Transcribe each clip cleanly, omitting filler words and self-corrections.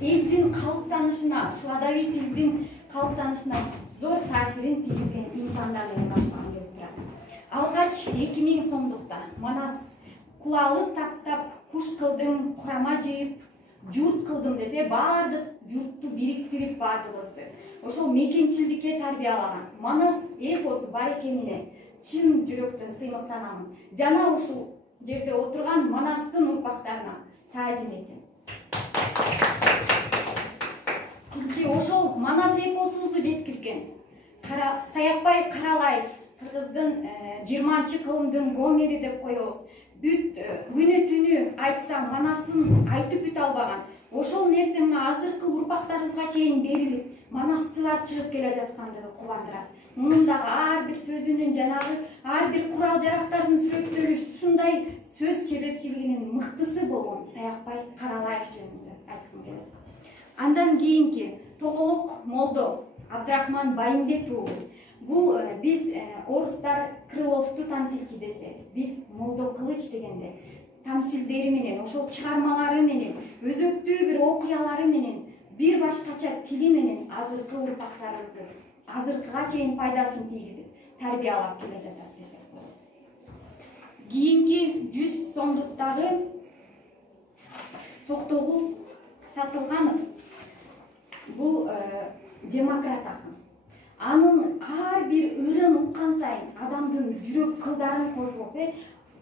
элдин калыптанышына, ушул адабий тилдин калыптанышына зор таасирин тийгизген инсандар менен башталган келип турат. Алгач 2000 сомдукта Манас кулалы таптап, куш кылдым, курама жыйып, журт кылдым деп баардык журтту бириктирип бардыгыбызды ошол мекенчилдикке тарбиялаган Манас эпосу бар экенине чын жүрөктөн сыймыктанамын. Жана ушул жерде отурган Манастын урпактарына таазим этем. Ошол Манас эпосубузду жеткизген Саякбай Каралаев, кыргыздын 20-кылымдын Гомери деп коебуз. Бүт күнү түнү айтса Манасын айтып бүт албаган. Ошол нерсе мына азыркы урпактарыбызга чейин берилип, манасчылар чыгып келе жаткандыгы кубандырат. Мунун дагы ар бир сөзүнүн, жанагы ар бир курал жарактардын сүрөттөлүш ушундай сөз чеберчилигинин мыктысы болгон Саякбай Каралаев жөнүндө айткым келет. Андан кийинки Тоголок Молдо Абдрахман Байымбет уулу. Бул биз орустар Крыловду тамсилчи десе, биз Молдо Кылыч дегенде тамсилдери менен, ошол чыгармалары менен, өзөктүү бир окуялары менен, бир башкача тили менен азыркы урпактарыбызды азыркыга чейин пайдасын тийгизип, тарбиялап келе жатат десек болот. Кийинки 100 сомдуктагы Токтогул Сатылганов бул демократ акын. Анын ар бир ырын уккан сайын адамдын жүрөк кылдарын козгоп,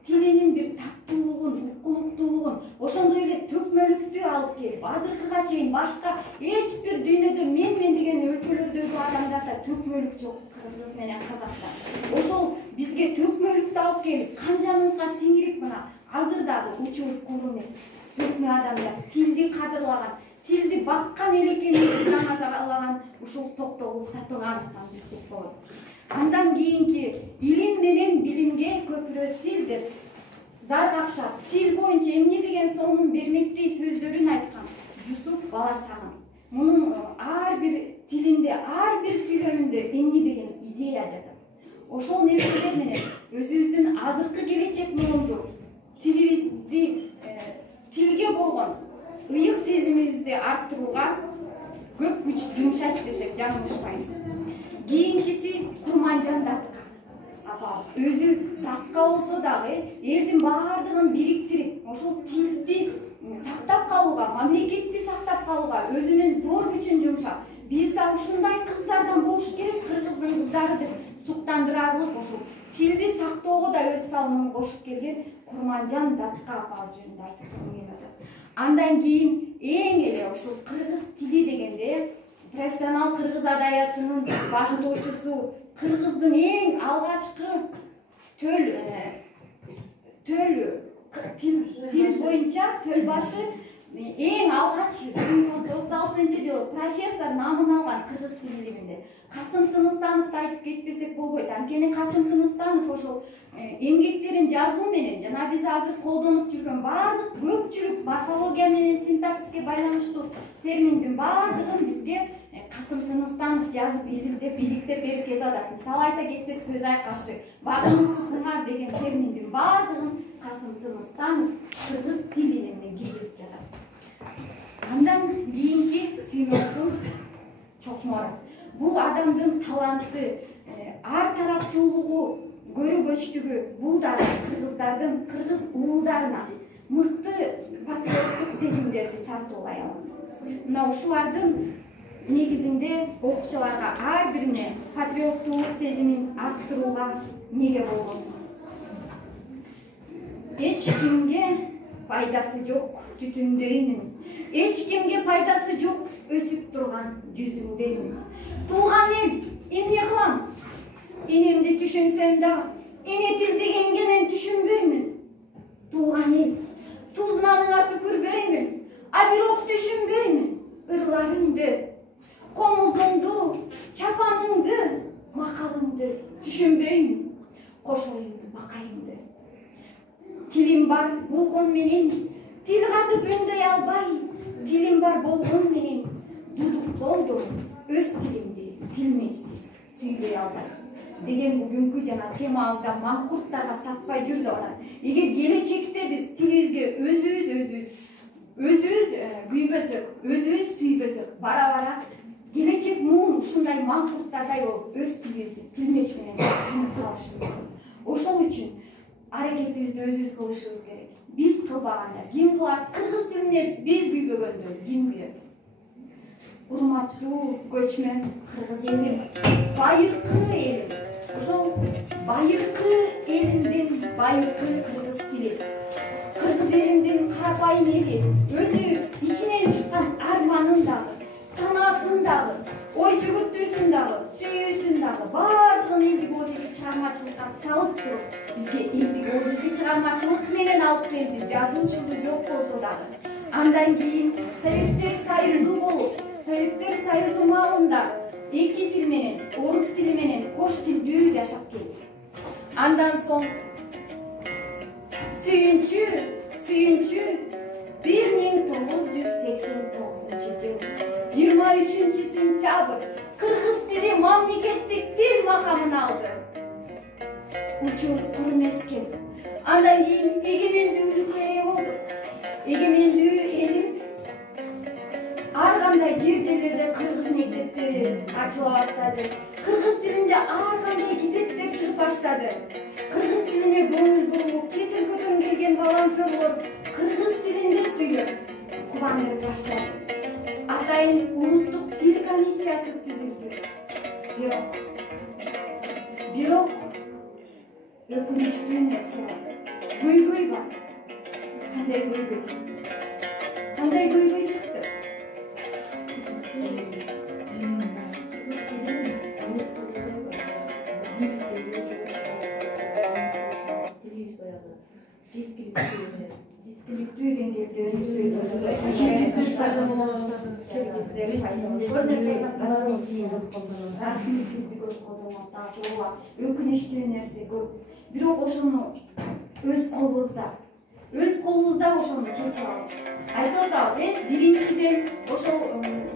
тилинин бир таттуулугун, уккулуктуулугун, ошондой эле төкмөлүктү алып келип, азыркыга чейин башка эч бир дүйнөдө мен деген өлкөлөрдөгү адамдарда төкмөлүк жок, кыргыз менен казакта. Ошол бизге төкмөлүктү алып келип, канжаныбызга сиңирип, мына азыр дагы учубуз кур эмес. Төкмө адамдар тилди кадырлаган, тилди баккан эл экенин аңазалаган ушул Токтогул Сатылгановдон билсек болот. Андан кийинки илим менен билимге көпүрө тил деп зар какшап, тил боюнча эмне деген сонун бермектей сөздөрүн айткан Жусуп Баласагын. Мунун ар бир тилинде, ар бир сүйлөмүндө эмне деген идея жатат. Ошол нерселер менен өзүбүздүн азыркы келечек муунду тилибизди, тилге болгон ыйык сезимибизди арттырууга көп күч жумшайт десек жаңылышпайбыз. Кийинкиси Курманжан Датка апабыз. Өзү датка болсо дагы элдин баардыгын бириктирип, ошол тилди сактап калууга, мамлекетти сактап калууга өзүнүн зор күчүн жумшап, биз да ушундай кыздардан болуш керек, кыргыздын кыздары деп суктандырарлык ошол тилди сактоого да өз салымын кошуп келген Курманжан Датка апабыз жөнүндө айтып тургум келип атат. Андан кийин эң эле ошол кыргыз тили дегенде профессионал кыргыз адабиятынын баштоочусу, кыргыздын эң алгачкы тил боюнча төл башы эң алгач 1936-жылы профессор намын алган кыргыз тили илиминде. Касым Тыныстановду айтып кетпесек болбойт. Анткени Касым Тыныстанов ошол эмгектерин жазуу менен жана биз азыр колдонуп жүргөн баардык көпчүлүк морфология менен синтаксиске байланыштуу терминдин баардыгын бизге Касым Тыныстанов жазып, изилдеп, иликтеп берип кетип атат. Мисалы айта кетсек, сөз айкашы, багынып кызыңар деген терминдин баардыгын Касым Тыныстанов кыргыз тил илимине киргизип жатат. Андан кийинки Сүймөктүн Чокмору. Бул адамдын таланты, ар тараптуулугу, көрөгөчтүгү бул дагы кыргыздардын, кыргыз уулдарына мыкты патриоттук сезимдерди тартуулай алат. Мына ушулардын негизинде окуучуларга ар бирине патриоттуулук сезимин арттырууга неге болбосун. Эч кимге пайдасы жок түтүндөймүн, эч кимге пайдасы жок өсүп турган жүзүңдөймүн. Туулган эл, эмне кылам? Энемди түшүнсөм да, эне тил дегенге мен түшүнбөймүн. Туулган эл, тузнаныңа түкүрбөймүн, а бирок түшүнбөймүн. Ырларыңды, комузуңду, чапаныңды, макалыңды түшүнбөймүн. Кошоюңду, бакайыңды. Тилим бар болгон менен тил катып өндөй албай, тилим бар болгон менен дудук болдум, өз тилимди тилмечсиз сүйлөй албай. Деген бүгүнкү жана темабызда маңкурттарга сатпай жүр деп атат. Эгер келечекте биз тилибизге өзүбүз өзүбүз күйбөсөк, өзүбүз сүйбөсөк, бара келечек муун ушундай маңкурттардай болуп өз тилибизди тилмеч менен түшүнүп калышыбыз мүмкүн. Ошол үчүн аракетибизди өзүбүз кылышыбыз керек. Биз кылбаганда ким кылат? Кыргыз тилине биз күйбөгөндө ким күйөт? Урматтуу көчмөн кыргыз элим, байыркы элим. Ошол байыркы элимдин байыркы кыргыз тили. Кыргыз элимдин карапайым эли өзү ичинен чыккан арманын дагы, санасын дагы, ой жүгүртүүсүн дагы, сүйүүсүн дагы баардыгын элдик озелги чыгармачылыкка салып туруп, бизге элдик озелги чыгармачылык менен алып келди. Жазуучусу жок болсо дагы. Андан кийин Советтер Союзу болуп, Советтер Союзу маалында эки тил менен, орус тили менен кош тилдүү жашап келди. Андан соң сүйүнчү 1989 жыл 23 сентябрь кыргыз тили мамлекеттик тил макамын алды. Учубуз курмескен. Андан кийин эгемендүүлүккө ээ болдук. Эгемендүү элим ар кандай жерлерде кыргыз мектептери ачыла баштады. Кыргыз тилинде ар кандай китептер чыгып баштады. Кыргыз тилине көңүл бурулуп, чет өлкөдөн келген волонтерлор кыргыз тилинде сүйлөп, кубандырып баштады. Атайын улуттук тил комиссиясы түзүлдү. Бирок өкүнүчтүү нерсе бар. Көйгөй бар. Кандай көйгөй? Кандай көйгөй чыкты? Жеткиликтүү деңгээлде расмий тилди көп колдонот, өкүнүчтүү нерсе көп. Бирок ошону өз колубузда ошону чечип алып айтып атабыз. Биринчиден ошол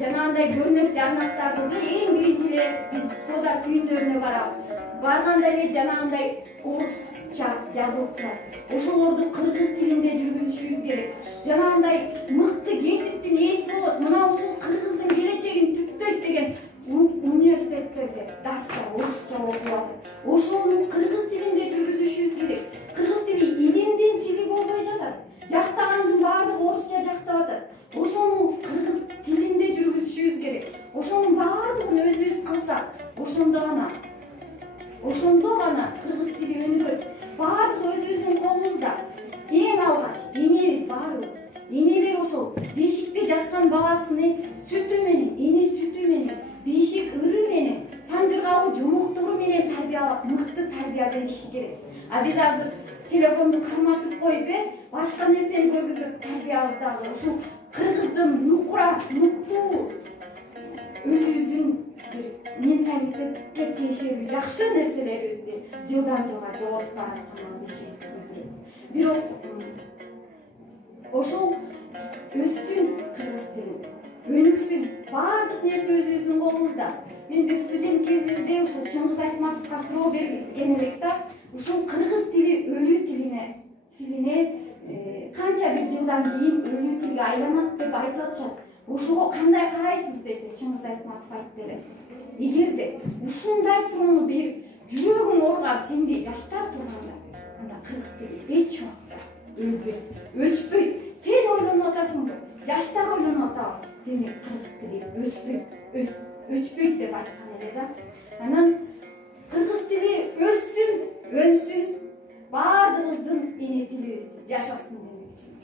жанагындай көрнөк жарнактарыбызды эң биринчи эле биз соода түйүндөрүнө барабыз. Барганда эле жанагындай орусча жазылып турат. Ошолорду кыргыз тилинде жүргүзүшүбүз керек. Жанагындай мыкты кесиптин ээси болот. Мына ушул кыргыздын келечегин түптөйт деген университеттерде дарстар орусча окулат. Ошону кыргыз тилинде жүргүзүшүбүз керек. Кыргыз тили илимдин тили болбой жатат. Жактагандын баардыгы орусча жактап атат. Ошону кыргыз тилинде жүргүзүшүбүз керек. Ошонун баардыгын өзүбүз кылсак, ошондо гана кыргыз тили өнүгөт. Баардыгы өзүбүздүн колубузда. Эң алгач энебиз баарыбыз. Энелер ошол бешикте жаткан баласыны сүтү менен, эне сүтү менен, бешик ыры менен, санжыргалуу жомоктору менен тарбиялап, мыкты тарбия бериши керек. А биз азыр телефонду карматып коюп, башка нерсени көргүзүп тарбиябыздагы ушул кыргыздын нуктуу өзүбүздүн менталитетке тиешелүү жакшы нерселерибизди жылдан жылга жоготуп баратканыбыз ичибизди билдирет. Бирок ошол өссүн кыргыз тили, өнүксүн, баардык нерсе өзүбүздүн колубузда. Мен бир студент кезибизде ушул Чыңгыз Айтматовго суроо берген элек да, ушул кыргыз тили өлүү тилине канча бир жылдан кийин өлүү тилге айланат деп айтып атышат. Ошого кандай карайсыз десе, Чыңгыз Айтматов айтты эле. Эгерде ушундай суроону берип, жүрөгүң оорган сендей жаштар турганда, анда кыргыз тили эч убакта өлбөйт, өчпөйт. Сен ойлонуп атасыңбы? Жаштар ойлонуп атабы? Демек кыргыз тили өчпөйт деп айткан эле да. Анан кыргыз тили өссүн, өнсүн, баардыгыбыздын эне тилибиз жашасын демекчимин.